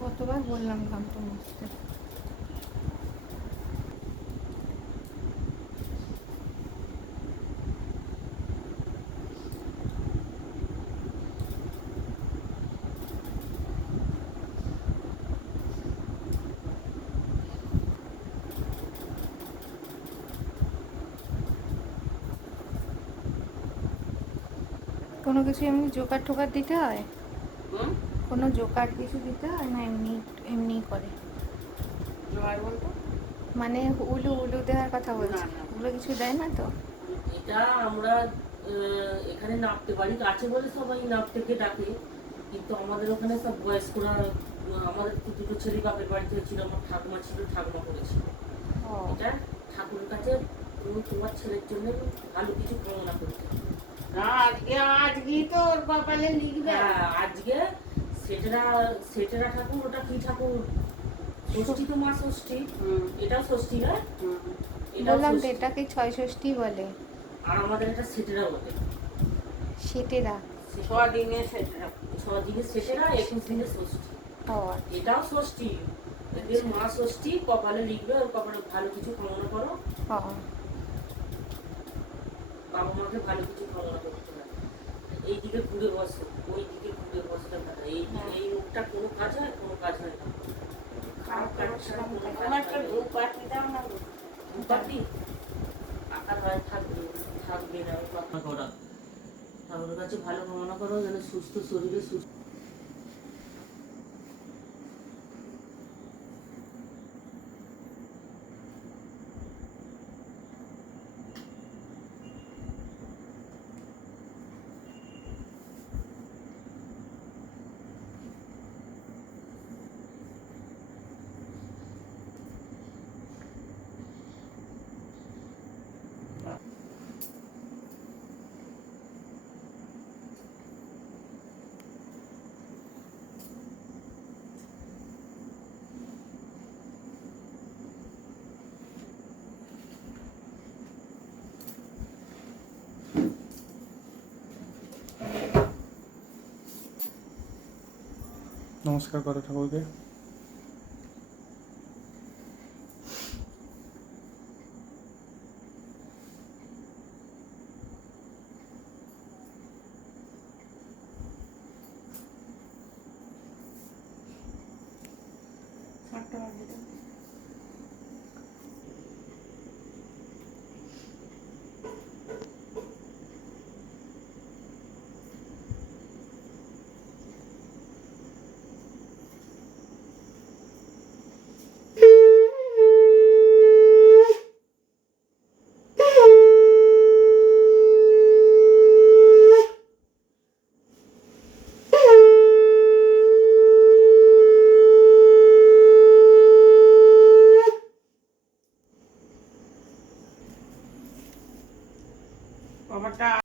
কতবার বললাম ঘামটা মুছতে কোনো কিছু এমনি জোকার টোকার দিতে হয়? কোনো জোকার কিছু দিতে হয়? না এমনি এমনি করে। বলতো? মানে উলু উলু দেওয়ার কথা বলছি। ওগুলো কিছু দেয় না তো? এটা আমরা এখানে নাপতে পারি। কাছে বলে সবাই নাপ থেকে ডাকে। কিন্তু আমাদের ওখানে সব বয়স্করা আমাদের তো দুটো ছেলে বাপের বাড়িতে ছিল আমার ঠাকুমা ছিল ঠাকুমা করেছিল এটা ঠাকুরের কাছে তুমি তোমার ছেলের জন্য ভালো কিছু কামনা করতে আজকে আজকেই তো ওর কপালে লিখবে। হ্যাঁ আজকে সেটেরা সেটেরা ঠাকুর ওটা কি ঠাকুর? ষষ্ঠী তো মা ষষ্ঠী। হুম, এটাও ষষ্ঠী না হুম। বললাম তো এটাকে ছয় ষষ্ঠী বলে। আর আমাদের এটা সেটেরা বলে। সেটেরা। ছ দিনে সেটা ছ দিনের সেটেরা একুশ দিনের ষষ্ঠী। আচ্ছা। এটাও ষষ্ঠী। এদের মা ষষ্ঠী কপালে লিখবে ওর কপালে ভালো কিছু কামনা করো। বাবা মাকে ভালো কিছু কামনা করতে না। এই দিকে ঘুরে বসে ওই দিকে ঘুরে বসতে না এই এই মুখটা কোনো কাজ হয় কোনো কাজ হয় না। খারাপ কাজ ছাড়া কোনো কাজ হয় না। ধূপ পাঠি দাও না আকার হয় থাকবে থাকবে না ঠাকুরের কাছে ভালো কামনা করো যেন সুস্থ শরীরে সুস্থ নমস্কার করো ঠাকুরকে।